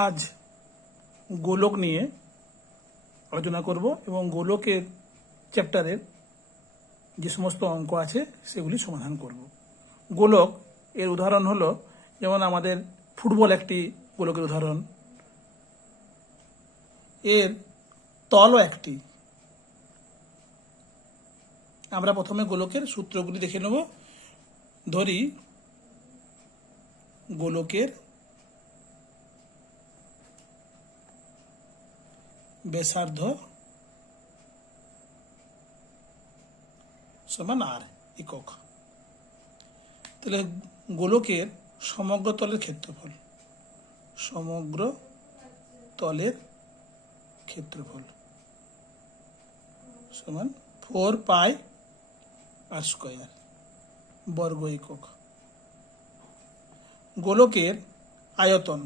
আজ গোলক নিয়ে আলোচনা করব এবং গোলকের চ্যাপ্টারের যে সমস্ত অঙ্ক আছে সেগুলি সমাধান করব। গোলক এর উদাহরণ হলো, যেমন আমাদের ফুটবল একটি গোলকের উদাহরণ, এর তলও একটি। আমরা প্রথমে গোলকের সূত্রগুলি দেখে নেব। ধরি গোলকের ব্যাসার্ধ সমান আর একক। তাহলে গোলকের সমগ্র তলের ক্ষেত্রফল, সমগ্র তলের ক্ষেত্রফল সমান 4 পাই আর স্কয়ার বর্গ একক। গোলকের আয়তন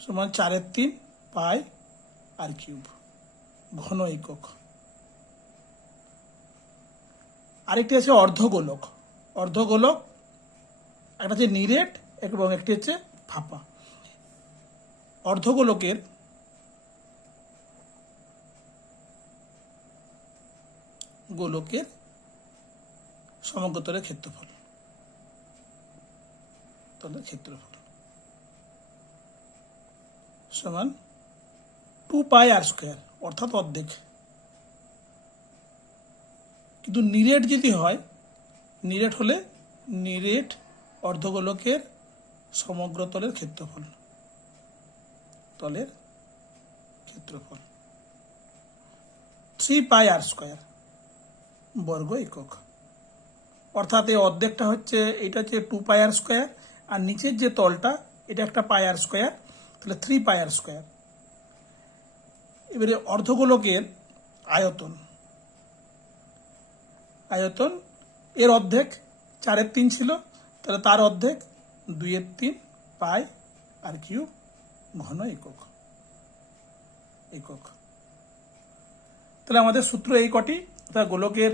সমান 4/3 পাই আর কিউব ঘন একক। আরেকটি আছে অর্ধগোলক। অর্ধগোলক একটা হচ্ছে নিরেট এবং একটি হচ্ছে ফাঁপা। অর্ধগোলকের সমগ্র তলের ক্ষেত্রফল, সমান 2 পাই আর স্কয়ার, অর্থাৎ অর্ধেক। কিন্তু নিরেট যদি হয়, নিরেট হলে নিরেট অর্ধগোলকের সমগ্র তলের ক্ষেত্রফল, 3 পাই আর স্কয়ার বর্গ একক। অর্থাৎ এই অর্ধেকটা হচ্ছে, এটা হচ্ছে 2 পাই আর স্কয়ার, আর নিচের যে তলটা এটা একটা পাই আর স্কয়ার, তাহলে 3 পাই আর স্কয়ার। এবারে অর্ধগোলকের আয়তন, এর অর্ধেক 4/3 ছিল, তাহলে তার অর্ধেক 2/3 পাই আর কিউব ঘন একক। তাহলে আমাদের সূত্র এই কটি। গোলকের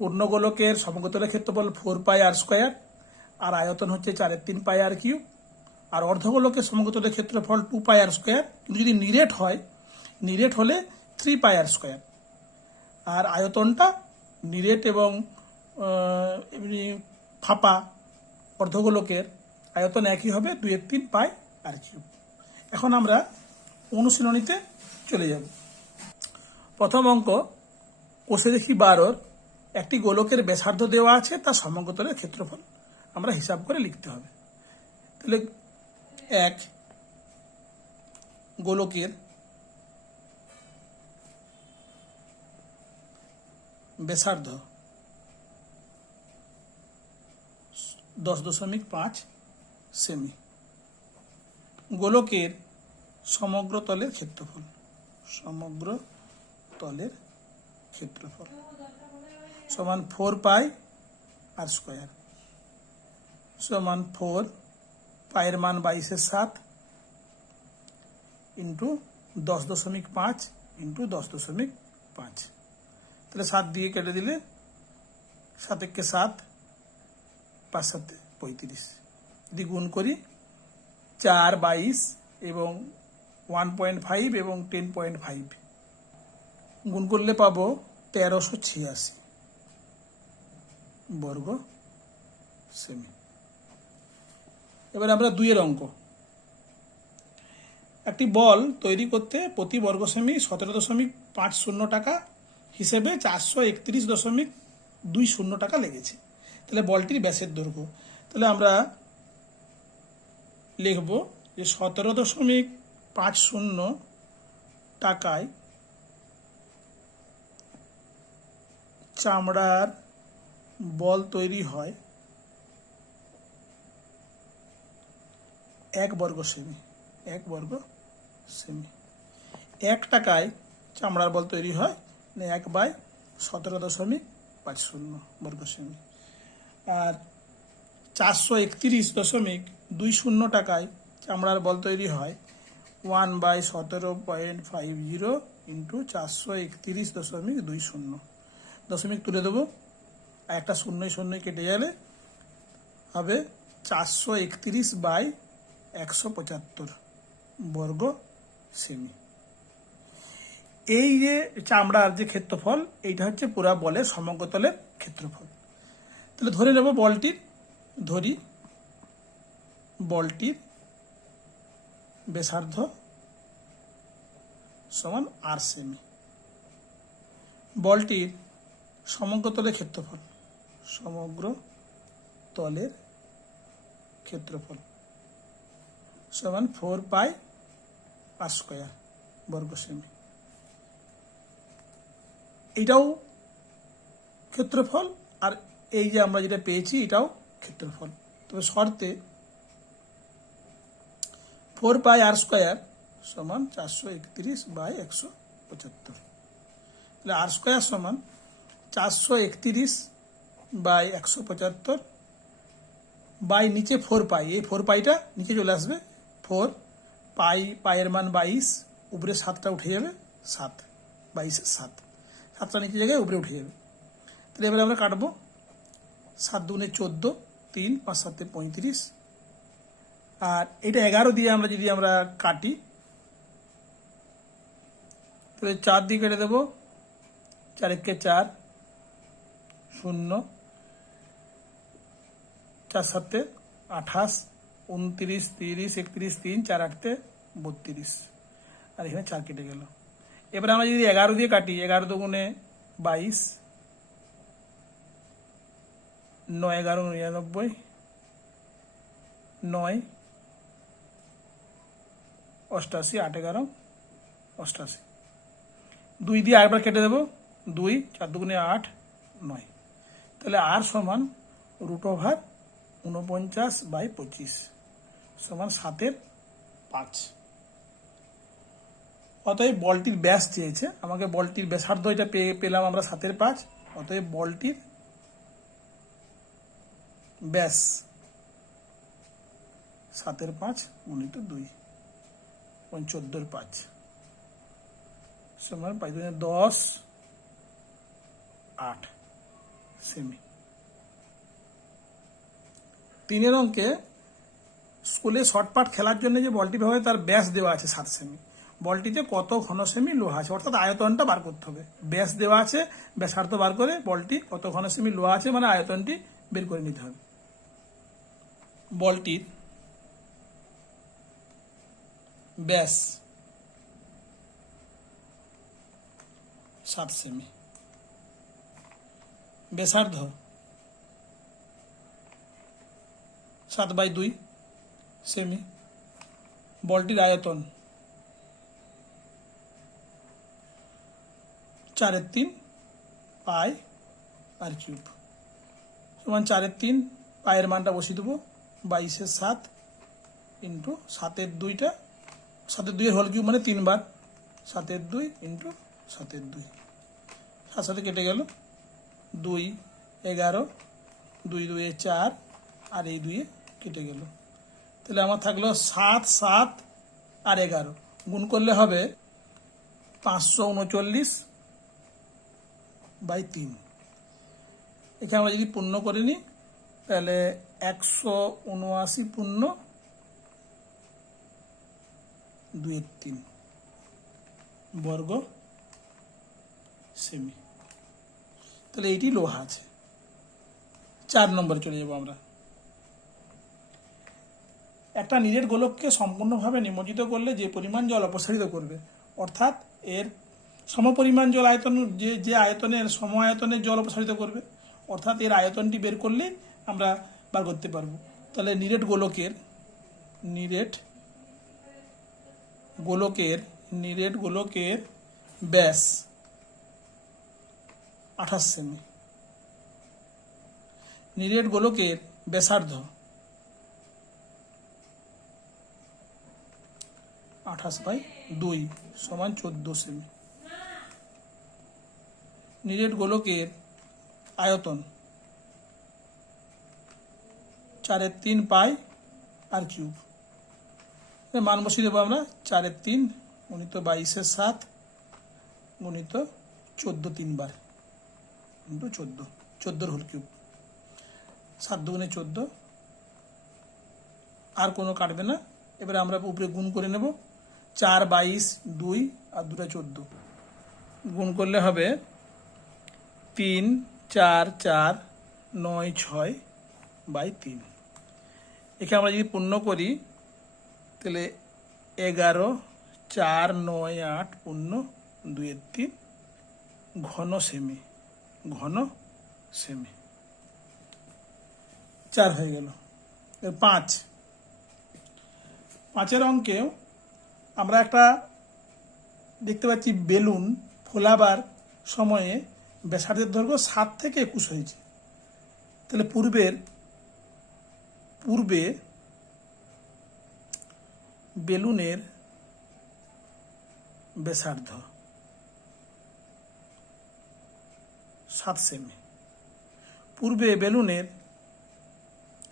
পূর্ণ গোলকের সমগ্র তলের ক্ষেত্রফল 4 পাই আর স্কয়ার, আর আয়তন হচ্ছে 4/3 পাই আর কিউব। আর অর্ধগোলকের সমগ্র তলের ক্ষেত্রফল 2 পাই আর স্কয়ার। কিন্তু যদি নিরেট হয়, নিরেট হলে 3 পাই আর স্কয়ার। আর আয়তনটা নিরেট এবং ফাঁপা অর্ধগোলকের আয়তন একই হবে, 2/3 পাই আর কিউব। এখন আমরা অনুশীলনীতে চলে যাব। প্রথম অঙ্ক, কোষে দেখি 12 একটি গোলকের ব্যাসার্ধ দেওয়া আছে, তার সমগ্র তলের ক্ষেত্রফল আমরা হিসাব করে লিখতে হবে। তাহলে এক গোলকের ব্যাসার্ধ 10.5 সেমি। গোলকের সমগ্র তলের ক্ষেত্রফল, সমান 4 পাই আর স্কয়ার, সমান 4 পায়ের মান 22/7 ইন্টু 10.5 ইন্টু 10.5। তাহলে 7 দিয়ে কেটে দিলে 7 একে 7, 5 7 35। যদি গুণ করি 4, 22 এবং 1.5 এবং 10.5 গুণ করলে পাবো 1386 বর্গ সেমি। এবার আমরা 2 এর অঙ্ক। একটি বল তৈরি করতে প্রতি বর্গ সেমি 17.50 টাকা হিসেবে 431.20 টাকা লেগেছে। তাহলে বলটির ব্যাসের দৈর্ঘ্য। তাহলে আমরা লিখব যে 17.50 টাকায় চামড়ার বল তৈরি হয় 1 বর্গ সেমি। 1 টাকায় চামড়ার বল তৈরি হয় 1/17.50 বর্গ সেমি। আর 431.20 টাকায় চামড়ার বল তৈরি হয় 1/17.50 ইন্টু 431.20। দশমিক তুলে দেবো, আর একটা শূন্যই কেটে গেলে হবে 431/20। 175 বর্গ সেমি। এই যে চামড়ার যে ক্ষেত্রফল, এইটা হচ্ছে পুরা বলের সমগ্র তলের ক্ষেত্রফল। তাহলে ধরে নেব বলটির ব্যাসার্ধ সমান আর সেমি। বলটির সমগ্র তলের ক্ষেত্রফল সমান 4 পাই আর স্কোয়ার বর্গ সেমি। এটাও ক্ষেত্রফল, আর এই যে আমরা যেটা পেয়েছি এটাও ক্ষেত্রফল। তবে শর্তে 4 পাই আর স্কোয়ার সমান 431/175। তাহলে আর স্কোয়ার সমান 431/175 বাই নিচে 4 পাই, এই 4 পাইটা নিচে চলে আসবে। 4 পাইয়ের মান 22, উপরে 7টা উঠে যাবে, 7 22 7, 7টা নিচে জায়গায় উপরে উঠে যাবে। তাহলে এবারে আমরা কাটবো। 7 দুগুণে 14, 3 5 7 35, আর এটা 11 দিয়ে আমরা কাটি, তাহলে 4 দিয়ে কেটে দেবো। 4 একে 4, 0, 4 7 28, 29 30 31 3, 4 8 32, আর এখানে 4 কেটে গেল। এবারে আমরা যদি 11 দিয়ে কাটি, 11 দুগুণে 22, 9 11 99, 9 88, 8 11 88, 2 দিয়ে আরেকবার কেটে দেবো। 2 4 দুগুণে 8 9। তাহলে আর সমান √49/25 সমান 7/5। অতএব বলটির ব্যাস চেয়েছে আমাকে, বলটির ব্যাসার্ধ এটা পেলাম আমরা 7/5। অতএব বলটির ব্যাস 7/5 গুণিত 2 14/5 সমান 10 8 সেমি। 3 অঙ্কে স্কুলে শর্টপাট খেলার জন্য যে বলটি ব্যবহার তার ব্যাস দেওয়া আছে 7 সেমি। বলটিতে কত ঘন সেমি লোহা আছে, অর্থাৎ আয়তনটা বার করতে হবে। ব্যাস দেওয়া আছে, ব্যাসার্ধ বার করে বলটি কত ঘন সেমি লোহা আছে মানে আয়তনটি বের করে নিতে হবে। বলটির ব্যাস 7 সেমি, ব্যাসার্ধ 7/2 সেমি, বলটির আয়তন 4/3 পাই আর কিউব সমান 4/3 পায়ের মানটা বসিয়ে দেবো 22/7 ইন্টু 7/2টা 7/2 হোল কিউব মানে 3 বার, 7/2 ইন্টু 7/2, 7 সাথে কেটে গেল 2 11, 2 2 4, আর এই 2 কেটে গেল। তাহলে আমার থাকলো 7 7 আর 11, গুণ করলে হবে 539/3। এখানে আমরা যদি পূর্ণ করে নিই তাহলে 179 পূর্ণ 2/3 বর্গ সেমি। তাহলে এইটি লোহা আছে। 4 নম্বরে চলে যাব আমরা। একটা নিরেট গোলককে সম্পূর্ণভাবে নিমজ্জিত করলে যে পরিমাণ জল অপসারিত করবে, অর্থাৎ এর সমপরিমাণ জল আয়তন যে আয়তনের সম আয়তনের জল অপসারিত করবে, অর্থাৎ এর আয়তনটি বের করলে আমরা বার করতে পারবো। তাহলে নিরেট গোলকের ব্যাস 28 সেমি, নিরেট গোলকের ব্যাসার্ধ 28/2 সমান 14 সেমি, নিরেট গোলকের আয়তন 4/3 পাই আর কিউব। মান বসিয়ে দেবো আমরা 4/3 গুণিত 22/7 গুণিত 14 3 বার ইন্টু 14 হোল কিউব, 7 দুগুণে 14, আর কোনো কাটবে না, এবারে আমরা উপরে গুণ করে নেব। 4 22 2 আর 2 14, গুণ করলে হবে 3 4 4 9 6 বাই 3। এখানে আমরা যদি পূর্ণ করি তাহলে 11 4 9 8 পূর্ণ 2 3 ঘন সেমি, ঘন সেমি 4 হয়ে গেল। 5 5-এর অঙ্কে আমরা একটা দেখতে পাচ্ছি বেলুন ফোলাবার সময়ে ব্যাসার্ধের দৈর্ঘ্য 7 থেকে 21 হয়েছে। তাহলে পূর্বে বেলুনের ব্যাসার্ধ 7 সেমি, পূর্বে বেলুনের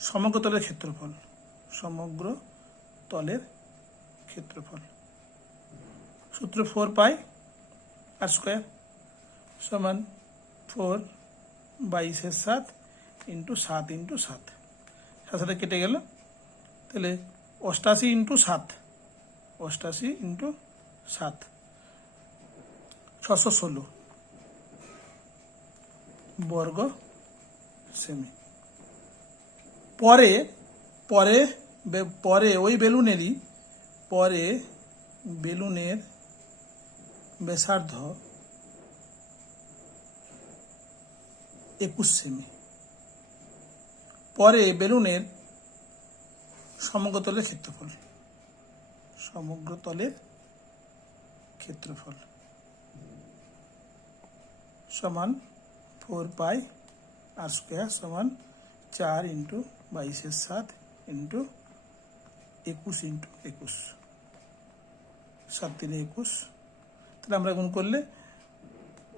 সমগ্র তলের ক্ষেত্রফল, সমগ্র তলের ক্ষেত্রফল সূত্র 4 পাই আর স্কোয়ার সমান 4 22 7 ইন্টু 7 ইন্টু 7, সাথে কেটে গেল। তাহলে 88 ইন্টু 7, 88 ইন্টু 7 616 বর্গ সেমি। পরে পরে পরে ওই বেলুনেরই বেলুনের ব্যাসার্ধ 21 সেমি, পরে বেলুনের সমগ্র তলের ক্ষেত্রফল, সমগ্র তলের ক্ষেত্রফল সমান 4 পাই আর স্কোয়ার সমান 4 ইন্টু 22 7 ইন্টু 21 ইন্টু 21, 7 3 21। তাহলে আমরা গুণ করলে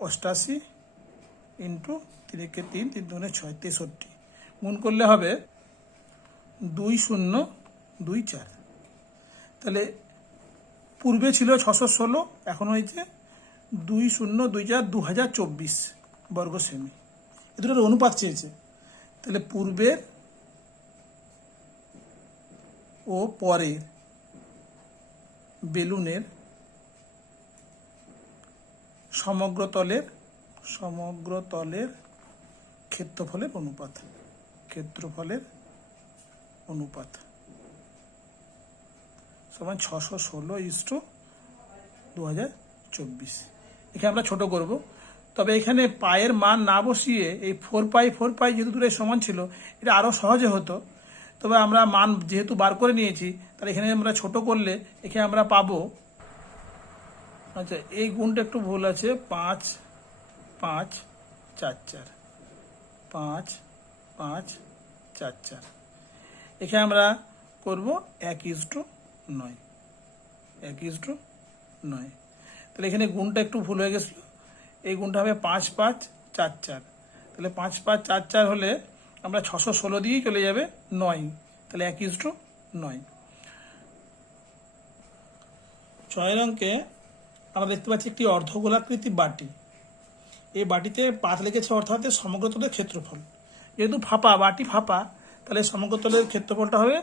88 ইন্টু 3 কে 3 3 2 6 63, গুণ করলে হবে 2024। তাহলে পূর্বে ছিল 616, এখন হয়েছে 2024 2024 বর্গ সেমি। এ দুটোর অনুপাত চেয়েছে। তাহলে পূর্বের ও পরের বেলুনের সমগ্র তলের ক্ষেত্রফলের অনুপাত, ক্ষেত্রফলের অনুপাত সমান 616:2024। এখানে আমরা ছোট করব, তবে এখানে পায়ের মান না বসিয়ে এই 4 পাই যেহেতু দুটোই সমান ছিল এটা আরও সহজে হতো। তবে আমরা মান যেহেতু বার করে নিয়েছি তাহলে এখানে আমরা ছোট করলে এখানে আমরা পাবো, আচ্ছা এই গুণটা একটু ভুল আছে, 5 5 4 4 5 5 4 4, এখানে আমরা করব 1:9, 1:9। তাহলে এখানে গুণটা একটু ভুল হয়ে গেছিল, এই গুণটা হবে 5 5 4 4। তাহলে 5 5 4 4 হলে আমরা 616 দিয়েই চলে যাবে 9, তাহলে 1:9। 6-এর অঙ্কে আমরা দেখতে পাচ্ছি একটি অর্ধগোলাকৃতি বাটি। এই বাটিতে পাত লেগেছে অর্থাৎ সমগ্র তলের ক্ষেত্রফল। যেহেতু বাটি ফাঁপা, তাহলে সমগ্র তলের ক্ষেত্রফলটা হবে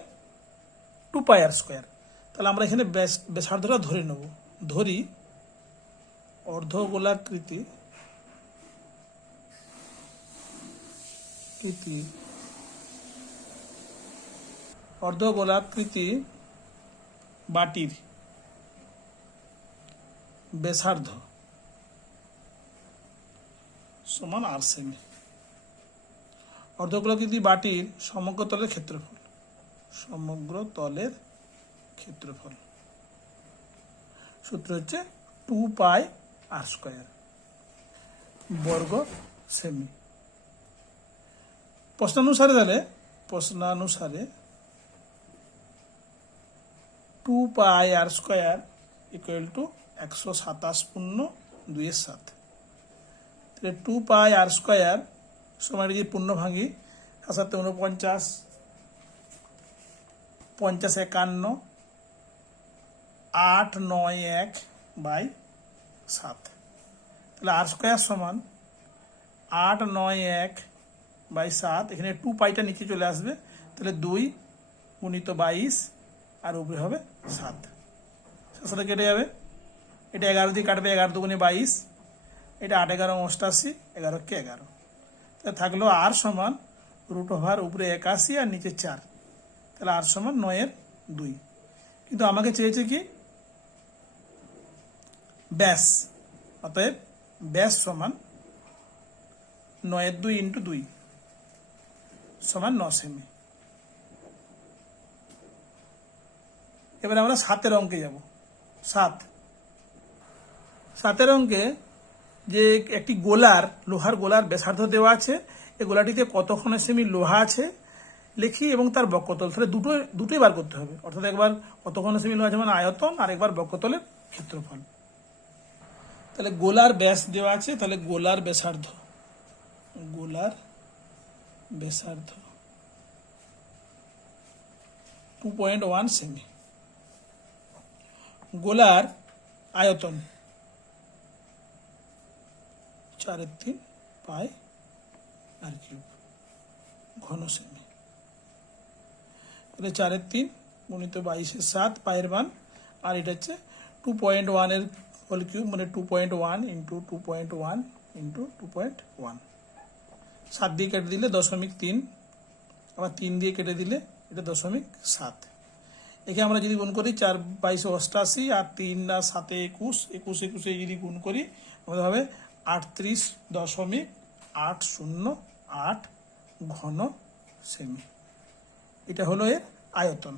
2 পাই আর স্কোয়ার। তাহলে আমরা এখানে ব্যাসার্ধটা ধরে নেব। ধরি অর্ধগোলাকৃতি বাটির ব্যাসার্ধ সমান 8 সেমি। অর্ধগোলাকৃতি বাটির সমগ্র তলের ক্ষেত্রফল, সমগ্র তলের ক্ষেত্রফল সূত্র হচ্ছে 2 পাই আর স্কোয়ার বর্গ সেমি। প্রশ্নানুসারে 2 pi r square equal to 127.2/7। তাহলে 2 পাই আর স্কোয়ার সমান যদি পূর্ণ ভাঙি, তার সাথে 49 50 51 8 9 1/7। তাহলে আর স্কোয়ার সমান 8 9 1/7। এখানে 2 পাইটা নিচে চলে আসবে, তাহলে 2 × 22 আর উপরে হবে 7, সাথে কেটে যাবে। এটা 11 দিয়ে কাটবে, 11 দুগুণে 22, এটা 8 11 88, 11 কে 11, তাহলে থাকলো আর সমান √ উপরে 81 আর নিচে 4, তাহলে আর সমান 9/2। কিন্তু আমাকে চেয়েছে কি ব্যাস, অতএব ব্যাস সমান 9/2 × 2 সমান 9 সেমি। এবারে আমরা 7 অঙ্কে যাব। 7 অঙ্কে যে একটি গোলার, লোহার গোলার ব্যাসার্ধ দেওয়া আছে, এই গোলাটিতে কত ঘন সেমি লোহা আছে লিখি এবং তার বক্রতল, তাহলে দুটোই বার করতে হবে। অর্থাৎ একবার কত ঘন সেমি লোহা আছে মানে আয়তন, আর একবার বক্রতলের ক্ষেত্রফল। তাহলে গোলার ব্যাস দেওয়া আছে, তাহলে গোলার ব্যাসার্ধ 2.1 সেমি। গোলার আয়তন 4/3 পাই আর কিউব ঘন সেমি। তাহলে 4/3 গুণিত 22/7 পায়ের মান, আর এটা হচ্ছে 2.1 এর হোল কিউব, মানে 2.1 × 2.1 × 2.1। 7 দিয়ে কেটে দিলে 0.3, আবার 3 দিয়ে কেটে দিলে এটা 0.7। একে আমরা যদি গুণ করি 4 22 88 আর 3 আর 7 21, 21 যদি গুণ করি আমাদের হবে 38.808 ঘন সেমি। এটা হলো এর আয়তন।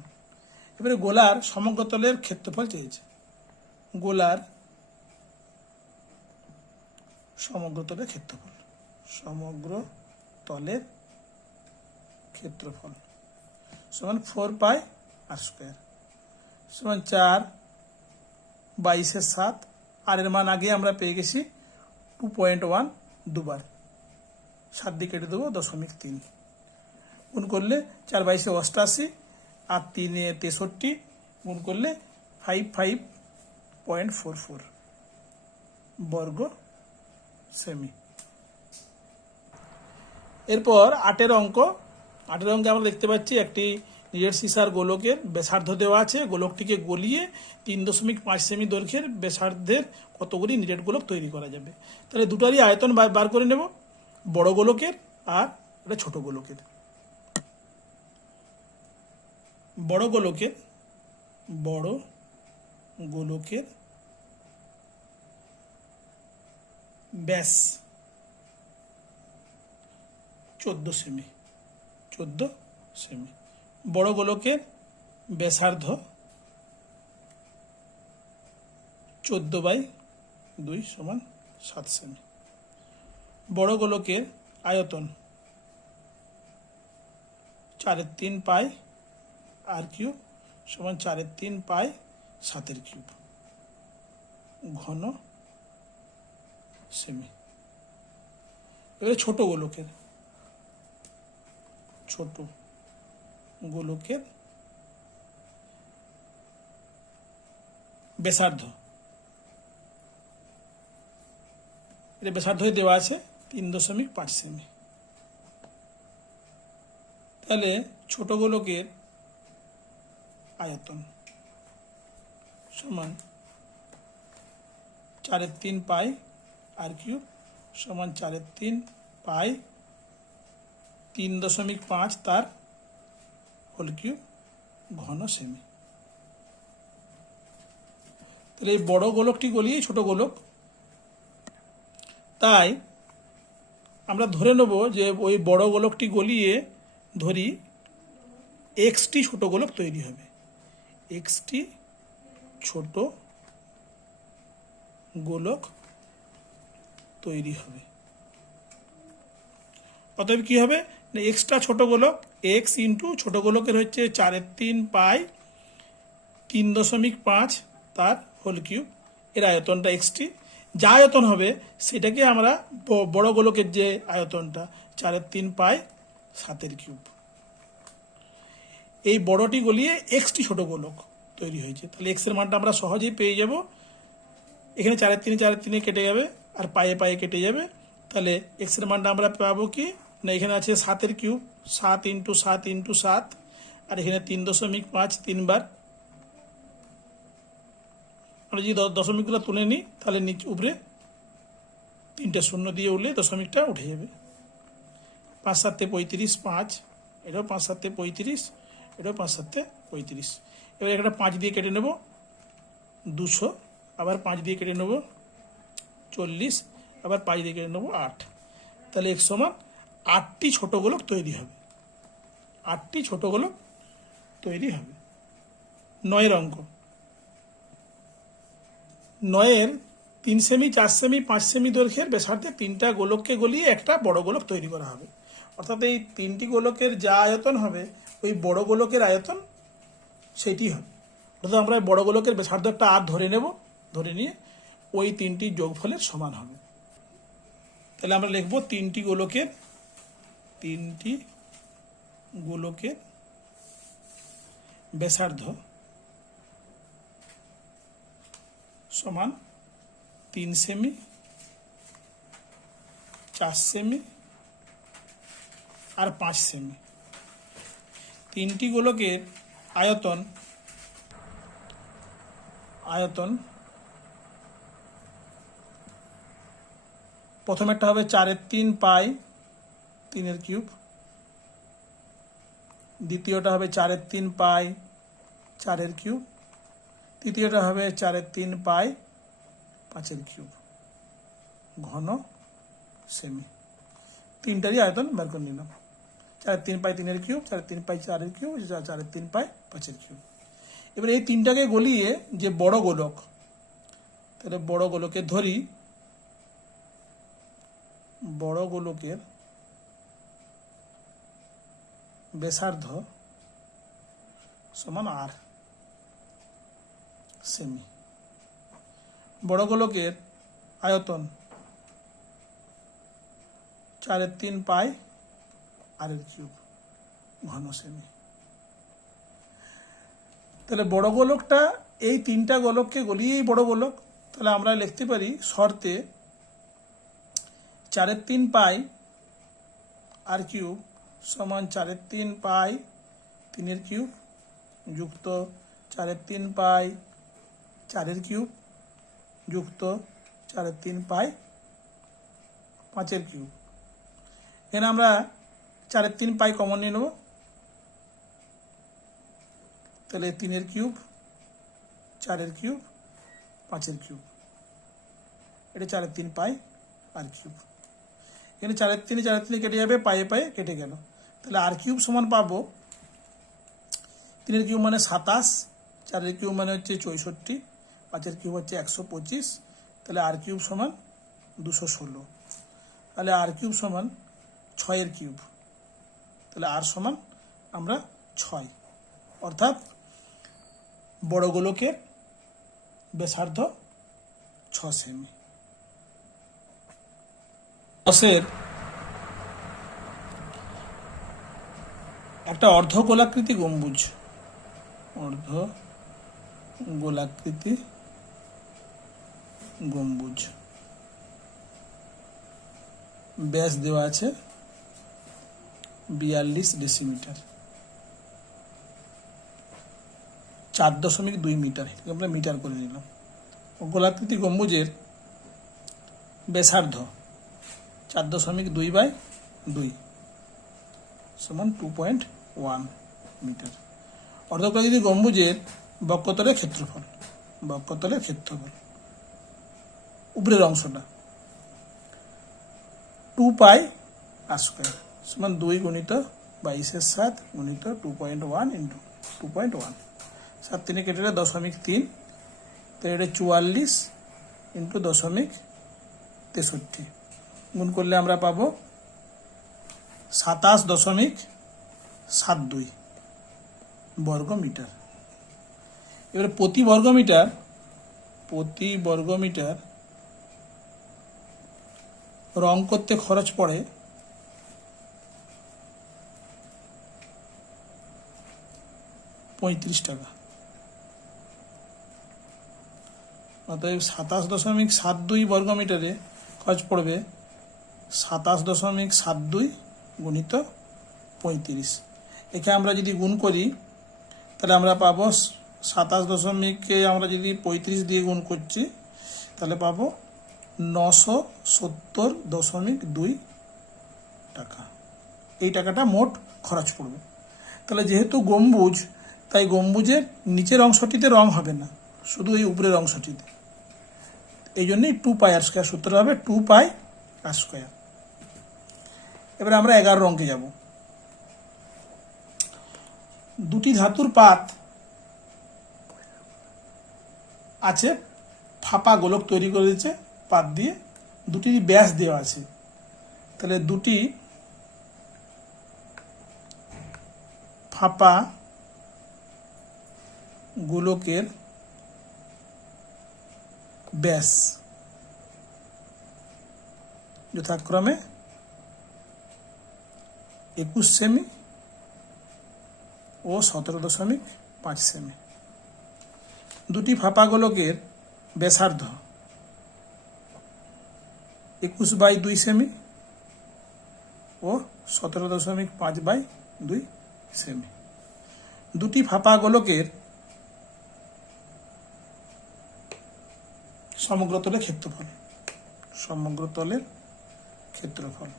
এবারে গোলার সমগ্রতলের ক্ষেত্রফল চেয়েছে। গোলার সমগ্রতলের ক্ষেত্রফল সমান 4 πr² সমান 4 22/7, আর এর মান আগে আমরা পেয়ে গেছি 2.1 দুবার, 7 দিয়ে কেটে দেবো 0.3, গুণ করলে 4 22 88 আর 3 63, গুণ করলে 55.44 বর্গ সেমি। এরপর 8 অঙ্কে আমরা দেখতে পাচ্ছি একটি নিজের সিসার গোলকের ব্যাসার্ধ দেওয়া আছে। গোলকটিকে গলিয়ে 3.5 সেমি দৈর্ঘ্যের ব্যাসার্ধের কতগুলি নিরেট গোলক তৈরি করা যাবে। তাহলে দুটারই আয়তন বার করে নেব, বড় গোলকের আর এটা ছোট গোলকের। বড় গোলকের ব্যাস 14 সেমি। বড় গোলকের ব্যাসার্ধ 14/2 সমান 7 সেমি। বড় গোলকের আয়তন 4/3 পাই আর কিউব সমান 4/3 পাই 7 কিউব ঘন সেমি। এবারে ছোট গোলকের ব্যাসার্ধ, এটা ব্যাসার্ধ দেওয়া আছে 3.5 সেমি। তাহলে ছোট গোলকের আয়তন সমান 4/3 পাই আর কিউব সমান 4/3 পাই 3.5 তার হোল কিউব ঘন সেমি। তাহলে এই বড় গোলকটি গলিয়ে ছোট গোলক, তাই আমরা ধরে নেব যে ওই বড় গোলকটি গলিয়ে ধরি এক্সটি ছোট গোলক তৈরি হবে। এক্সটি ছোট গোলক তৈরি হবে। অতএব কি হবে, এক্সটা ছোট গোলক, এক্স ইন্টু ছোট গোলকের হচ্ছে 4/3 পাই 3.5 তার হোল কিউব, এর আয়তনটা এক্সটি। যা আয়তন হবে সেটাকে আমরা বড় গোলকের যে আয়তনটা 4/3 পাই 7 কিউব, এই বড়টি গলিয়ে এক্সটি ছোট গোলক তৈরি হয়েছে। তাহলে এক্স এর মানটা আমরা সহজেই পেয়ে যাব। এখানে 4/3 কেটে যাবে আর পায়ে কেটে যাবে। তাহলে এক্স এর মানটা আমরা পাবো কি না, এখানে আছে 7 কিউব, 7 × 7 × 7, আর এখানে 3.5 3 বার আমরা যদি দশমিকগুলো তুলে নিই তাহলে নিচে উপরে 3টে শূন্য দিয়ে উঠলে দশমিকটা উঠে যাবে। 5 7 35, 5, এটাও 5 7 35, এটাও 5 7 35। এবার একটা 5 দিয়ে কেটে নেব 200, আবার 5 দিয়ে কেটে নেব 40, আবার 5 দিয়ে কেটে নেব 8। তাহলে x সমান 8টি ছোট গোলক তৈরি হবে, 8টি ছোট গোলক তৈরি হবে। 9 অঙ্ক, 9 3 সেমি, 4 সেমি, 5 সেমি দৈর্ঘ্যের ব্যাসার্ধে 3টা গোলককে গলিয়ে একটা বড় গোলক তৈরি করা হবে। অর্থাৎ এই 3টি গোলকের যা আয়তন হবে ওই বড় গোলকের আয়তন সেটি হবে। অর্থাৎ আমরা বড় গোলকের ব্যাসার্ধ একটা আর ধরে নেব, ধরে নিয়ে ওই 3টি যোগফলের সমান হবে। তাহলে আমরা লিখব 3টি গোলকের ব্যাসার্ধ সমান 3 সেমি, 4 সেমি আর 5 সেমি। 3টি গোলকের আয়তন প্রথমেরটা হবে 4/3 পাই 3 কিউব, দ্বিতীয়টা হবে 4/3 পাই 4 কিউব, তৃতীয়টা হবে 4/3 পাই 5 কিউব ঘন সেমি। 3টারই আয়তন বের করে নিলাম। 4/3 পাই 3 কিউব, 4/3 পাই 4 কিউব, 4/3 পাই 5 কিউব। এবার এই 3টাকে গলিয়ে যে বড় গোলক, তাহলে বড় গোলকের ধরি, বড় গোলকের ব্যাসার্ধ সমান আর সেমি। বড় গোলকের আয়তন 4/3 পাই আর কিউব ঘন সেমি। তাহলে বড় গোলকটা এই 3টা গোলককে গলিয়েই বড় গোলক। তাহলে আমরা লিখতে পারি শর্তে 4/3 পাই আর কিউব সমান 4/3 পাই 3 কিউব যুক্ত 4/3 পাই 4 কিউব যুক্ত 4/3 পাই 5 কিউব। এখানে আমরা 4/3 পাই কমন নিয়ে নেব, তাহলে 3 কিউব 4 কিউব 5 কিউব, এটা 4/3 পাই আর কিউব। এখানে 4/3 কেটে যাবে, পায়ে পায়ে কেটে গেল। তাহলে আর কিউব সমান পাবো 3 কিউব মানে 27, 4 কিউব মানে হচ্ছে 64, 5 কিউব হচ্ছে 125, তাহলে আর কিউব সমান 216। তাহলে আর কিউব সমান 6 কিউব, তাহলে আর সমান আমরা 6। অর্থাৎ বড় গোলকের ব্যাসার্ধ 6 সেমি। 10 একটা অর্ধ গোলাকৃতি গম্বুজ, অর্ধ গোলাকৃতি গম্বুজ ব্যাস দেওয়া আছে 42 ডেসিমিটার, 4.2 মিটার, আমরা মিটার করে নিলাম। গোলাকৃতি গম্বুজের ব্যাসার্ধ 4.2/2 সমান 2.1 মিটার। অর্ধগোলাকৃতি গম্বুজের বক্ষতলের ক্ষেত্রফল, উপরের অংশটা 2 পাই আর স্কোয়ার সমান 2 গুণিত 22/7 গুণিত 2.1 ইন্টু 2.1, 7 3 কেটে 0.3, তো এটা 44 ইন্টু 0.63 গুণ করলে আমরা পাবো 27.72 বর্গ মিটার। এবারে প্রতি বর্গ মিটার রং করতে খরচ পড়ে 35 টাকা। অতএব 27.72 বর্গ মিটারে খরচ পড়বে 27.72 গুণিত 35। একে আমরা যদি গুণ করি তাহলে আমরা পাবো 27 আমরা যদি 35 দিয়ে গুণ করছি তাহলে পাবো 970.2 টাকা। এই টাকাটা মোট খরচ পড়বে। তাহলে যেহেতু গম্বুজ, তাই গম্বুজের নিচের অংশটিতে রং হবে না, শুধু এই উপরের অংশটিতে। এই জন্যই 2πr², সূত্র হবে 2πr²। এবারে আমরা 11 অঙ্কে যাব। দুটি ধাতুর পাত আছে, ফাঁপা গোলক তৈরি করে দিচ্ছে পাত দিয়ে, দুটি ব্যাস দেওয়া আছে। তাহলে দুটি ফাঁপা গোলকের ব্যাস যথাক্রমে 21 সেমি ও 17.5 সেমি। দুটি ফাঁপা গোলকের ব্যাসার্ধ 21/2 সেমি ও 17.5/2 সেমি। দুটি ফাঁপা গোলকের সমগ্রতলের ক্ষেত্রফল, সমগ্রতলের ক্ষেত্রফল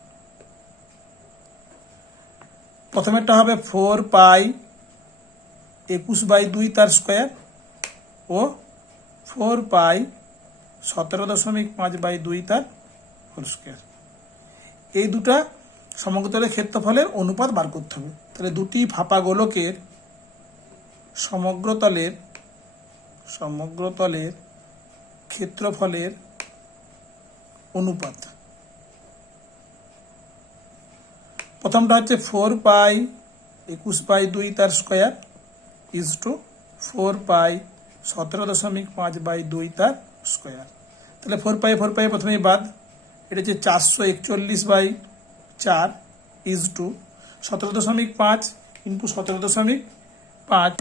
প্রথমেরটা হবে 4π21/2 তার স্কোয়ার ও 4π17.5/2 তার হোল স্কোয়ার। এই দুটা সমগ্রতলের ক্ষেত্রফলের অনুপাত বার করতে হবে। তাহলে দুটি ফাঁপা গোলকের সমগ্রতলের ক্ষেত্রফলের অনুপাত, প্রথমটা হচ্ছে 4π21/2 তার স্কোয়ার ইজ টু 4π17.5/2 তার স্কোয়ার। তাহলে 4π প্রথমেই বাদ, এটা হচ্ছে 441/4 ইজ টু 17.5 ইন্টু 17.5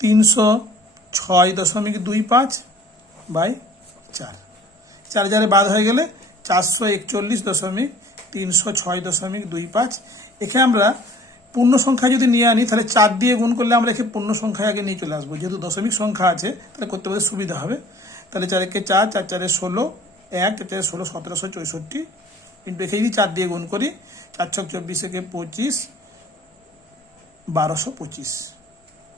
306.25/4, 4 বাদ হয়ে গেলে 441.306.25। এখানে আমরা পূর্ণ সংখ্যা যদি নিয়ে আনি তাহলে 4 দিয়ে গুণ করলে আমরা এখানে পূর্ণ সংখ্যায় আগে নিয়ে চলে আসবো। যেহেতু দশমিক সংখ্যা আছে তাহলে করতে পারলে সুবিধা হবে। তাহলে 4 4, 4 4 16, 1 4 16, 1764 কিন্তু এখানে যদি 4 দিয়ে গুণ করি 4 6 24 25, 1225।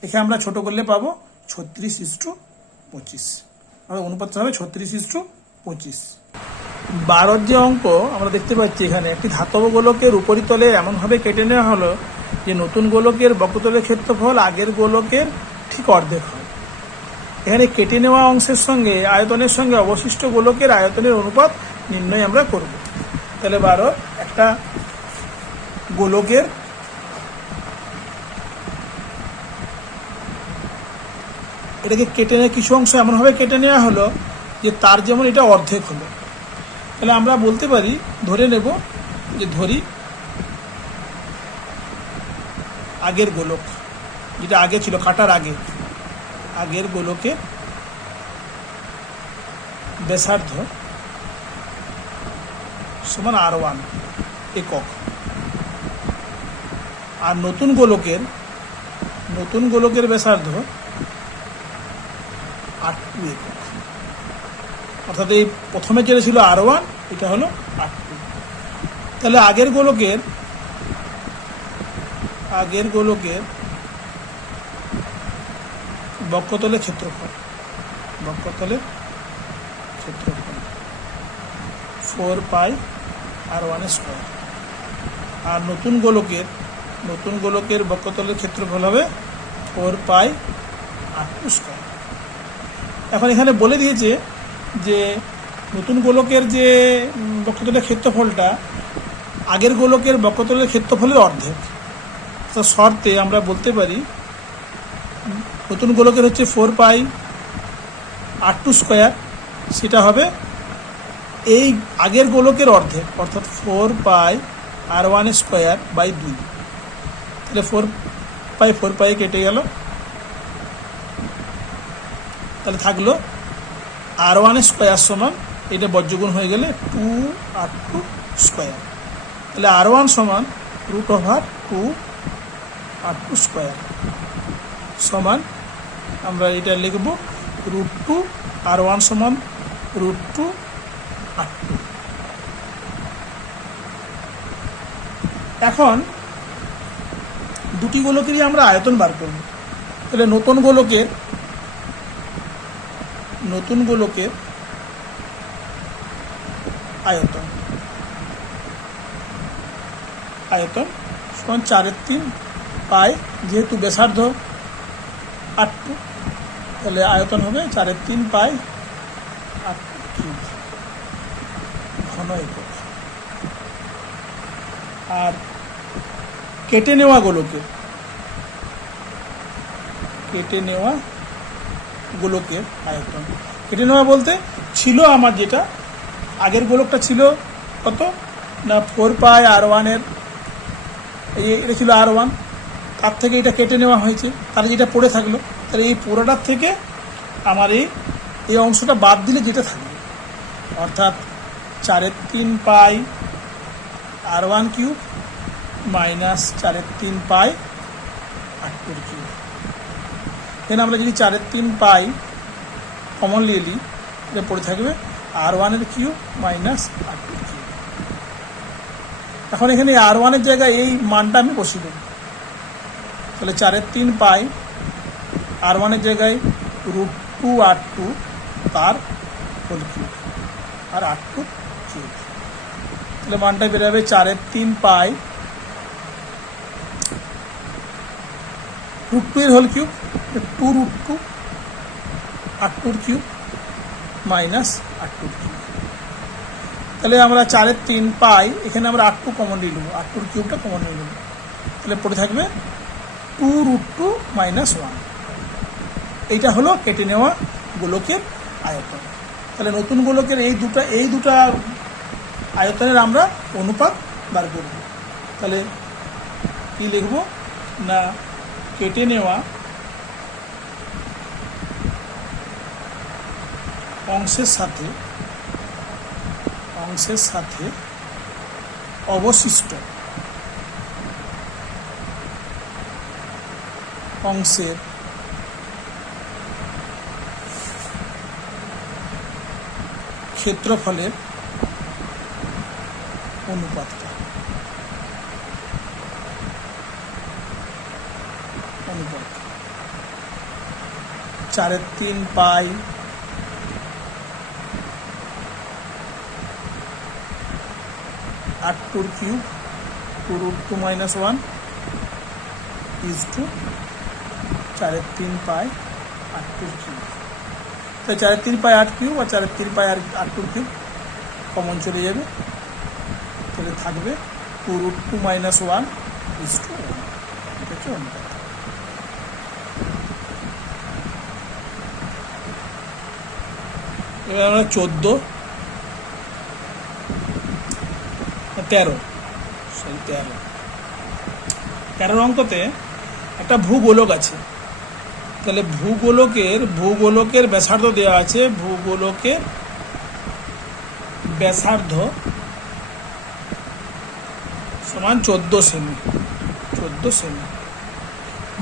এখানে আমরা ছোট করলে পাবো 36:25। আমাদের অনুপাতটা হবে 36:25। 12 যে অঙ্ক আমরা দেখতে পাচ্ছি, এখানে একটি ধাতব গোলকের উপরিতলে এমনভাবে কেটে নেওয়া হলো যে নতুন গোলকের বক্রতলের ক্ষেত্রফল আগের গোলকের ঠিক অর্ধেক হয়। এখানে কেটে নেওয়া অংশের সঙ্গে আয়তনের সঙ্গে অবশিষ্ট গোলকের আয়তনের অনুপাত নির্ণয় আমরা করব। তাহলে 12 একটা গোলকের এটাকে কেটে নেওয়া কিছু অংশ এমনভাবে কেটে নেওয়া হলো যে তার যেমন এটা অর্ধেক হলো। তাহলে আমরা বলতে পারি, ধরে নেব যে ধরি আগের গোলক যেটা আগে ছিল, কাটার আগের গোলকের ব্যাসার্ধ সমান R1 একক, আর নতুন গোলকের ব্যাসার্ধ R2 একক। অর্থাৎ এই প্রথমে যেটা ছিল R1, এটা হলো R2। তাহলে আগের গোলকের বক্রতলের ক্ষেত্রফল 4πr1², আর নতুন গোলকের বক্রতলের ক্ষেত্রফল হবে 4πr2²। এখন এখানে বলে দিয়েছে যে নতুন গোলকের যে বক্রতলের ক্ষেত্রফলটা আগের গোলকের বক্রতলের ক্ষেত্রফলের অর্ধেক। তো শর্তে আমরা বলতে পারি নতুন গোলকের হচ্ছে 4πr2², সেটা হবে এই আগের গোলকের অর্ধেক, অর্থাৎ 4πr1²/2। তাহলে 4π কেটে গেল, তাহলে থাকলো R1² সমান, এটা বজ্রগুণ হয়ে গেলে 2r2²। তাহলে R1 সমান √2r2² সমান আমরা এটা লিখব √2 r1 সমান √2 r2। এখন দুটি গোলকেরই আমরা আয়তন বার করব। তাহলে নতুন গোলকের আয়তন সমান 4/3 পাই, যেহেতু ব্যাসার্ধ 8, তাহলে আয়তন হবে 4/3 পাই 8³ ঘন একক। আর কেটে নেওয়া গোলকের আয়তন, কেটে নেওয়া বলতে ছিল আমার যেটা আগের গোলকটা ছিল কত না 4 পাই r1 এর, এটা ছিল r1, তার থেকে এটা কেটে নেওয়া হয়েছে, তাহলে যেটা পড়ে থাকলো, তাহলে এই পুরোটার থেকে আমার এই অংশটা বাদ দিলে যেটা থাকবে, অর্থাৎ 4/3 পাই r1³ মাইনাস 4/3 পাই r2³। দেন আমরা যদি 4/3 পাই কমন নিয়ে নিই, এটা পড়ে থাকবে r1³ মাইনাস r2³। এখন এখানে r1 এর জায়গায় এই মানটা আমি বসিয়ে দেব, তাহলে 4/3 পাই r1 এর জায়গায় √2 r2 তার হোল³ আর r2³, তাহলে মানটা বেরোবে 4/3 পাই √2 এর হোল³ 2√2 r2³ মাইনাস r2³। তাহলে আমরা 4/3 পাই, এখানে আমরা r2 কমন নিয়ে নেব, r2³ কমন নিয়ে নেব, তাহলে পড়ে থাকবে 2√2 মাইনাস 1। এইটা হলো কেটে নেওয়া গোলকের আয়তন। তাহলে নতুন গোলকের এই দুটা আয়তনের আমরা অনুপাত বার করব। তাহলে কি লিখব না কেটে নেওয়া অংশের সাথে অবশিষ্ট অংশের ক্ষেত্রফলের অনুপাতটা। 4/3 pi r2³ 2√2 minus 1 is to 4/3 pi r2³। তাই 4/3 পাই r3 আর 4/3 পাই r2³ কমন চলে যাবে, তাহলে থাকবে 2√2 মাইনাস 1 ইজ টু 1। এটা হচ্ছে অনুপাত। এবার আমরা 13 অঙ্কতে একটা ভূগোলক আছে। তাহলে ভূগোলকের ব্যাসার্ধ দেওয়া আছে, ভূগোলকের ব্যাসার্ধ সমান 14 সেমি।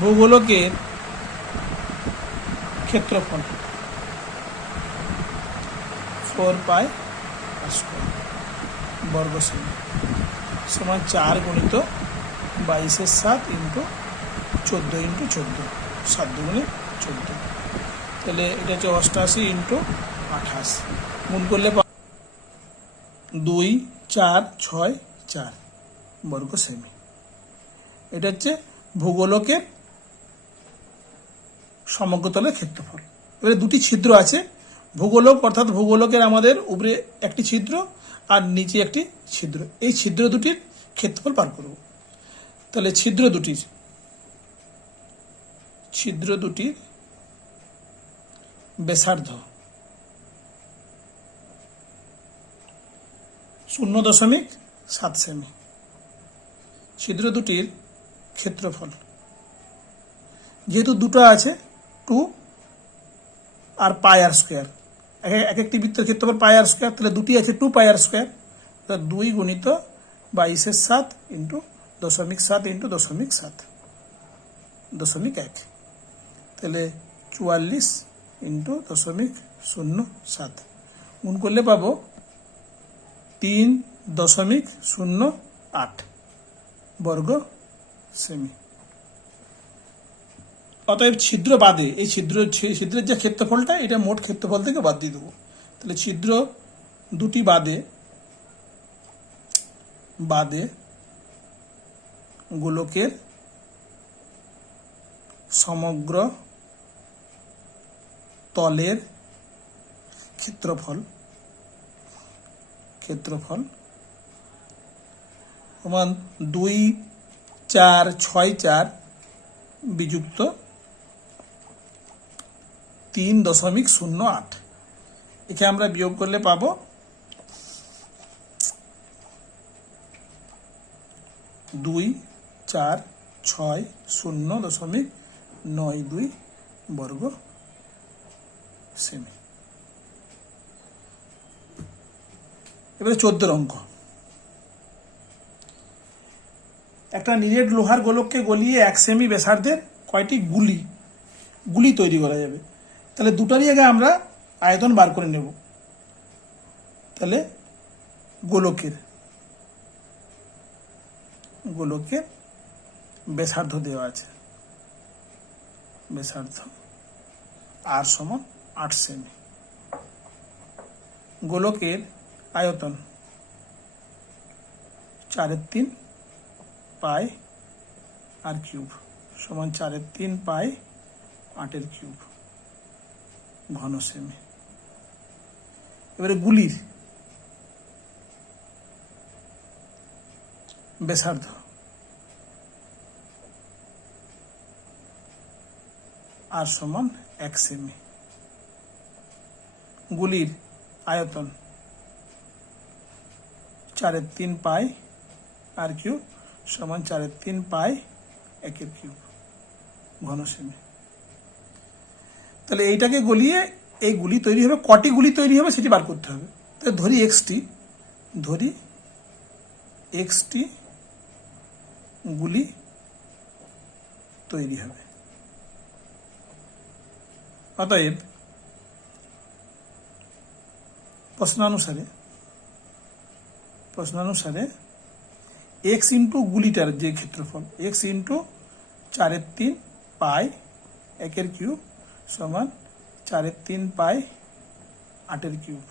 ভূগোলকের ক্ষেত্রফল 4 পাই r² বর্গ সেমি সমান 4 গুণিত 22/7 ইন্টু 14 ইন্টু 14, 7 দুগুণে 14। তাহলে এটা হচ্ছে 88 ইন্টু 28, গুণ করলে 2, 4, 6, 4 বর্গ সেমি। এটা হচ্ছে ভূগোলকের সমগ্রতলের ক্ষেত্রফল। এবারে দুটি ছিদ্র আছে, ভূগোলক অর্থাৎ ভূগোলকের আমাদের উপরে একটি ছিদ্র আর নিচে একটি ছিদ্র, এই ছিদ্র দুটির ক্ষেত্রফল বার করব। তাহলে ছিদ্র দুটির 0.7 সেমি, ছিদ্র দুটির ক্ষেত্রফল যেহেতু দুটো আছে 2 আর পাই r², এক একটি বৃত্তের ক্ষেত্রফল পাই r², তাহলে দুটি আছে 2 পাই r², 2 গুণিত 22/7 ইন্টু 0.7 ইন্টু 0.1, তাহলে 44 ইন্টু 0.07 গুণ করলে পাবো 3.08 বর্গ সেমি। অতএব ছিদ্র বাদে এই ছিদ্রের যে ক্ষেত্রফলটা এটা মোট ক্ষেত্রফল থেকে বাদ দিয়ে দেবো। তাহলে ছিদ্র দুটি বাদে গোলকের সমগ্র তলের ক্ষেত্রফল সমান 2, 4, 6, 4 বিযুক্ত 3.08। একে আমরা বিয়োগ করলে পাবো 2, 4, 6, 0.92 বর্গ সেমি। এবারে 14 অঙ্ক। একটা নিরেট লোহার গোলককে গলিয়ে 1 সেমি ব্যাসার্ধের কয়টি গুলি তৈরি করা যাবে। তাহলে দুটারই আগে আমরা আয়তন বার করে নেব। তাহলে গোলকের ব্যাসার্ধ দেওয়া আছে, ব্যাসার্ধ আর সমান 8 সেমি। গোলকের আয়তন 4/3 পাই আর কিউব সমান 4/3 পাই 8 কিউব ঘন সেমি। এবারে গুলির ব্যাসার্ধ আর সমান 1 সেমি। গুলির আয়তন 4/3 পাই আর কিউব সমান 4/3 পাই 1 কিউব ঘন সেমি। তাহলে এইটাকে গলিয়ে এই গুলি তৈরি হবে, কটি গুলি তৈরি হবে সেটি বার করতে হবে। তাহলে ধরি এক্সটি গুলি তৈরি হবে। অতএব প্রশ্নানুসারে এক্স ইন্টু গুলিটার যে ক্ষেত্রফল এক্স ইন্টু 4/3 পাই 1 কিউব সমান 4/3 পাই 8 কিউব।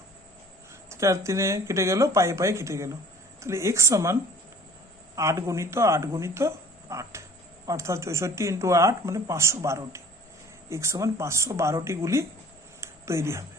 4/3 কেটে গেল, পাই কেটে গেল। তাহলে এক্স সমান 8 গুণিত 8 গুণিত 8 অর্থাৎ 64 ইন্টু 8 মানে 512টি। এক্স সমান 512টি গুলি তৈরি হবে।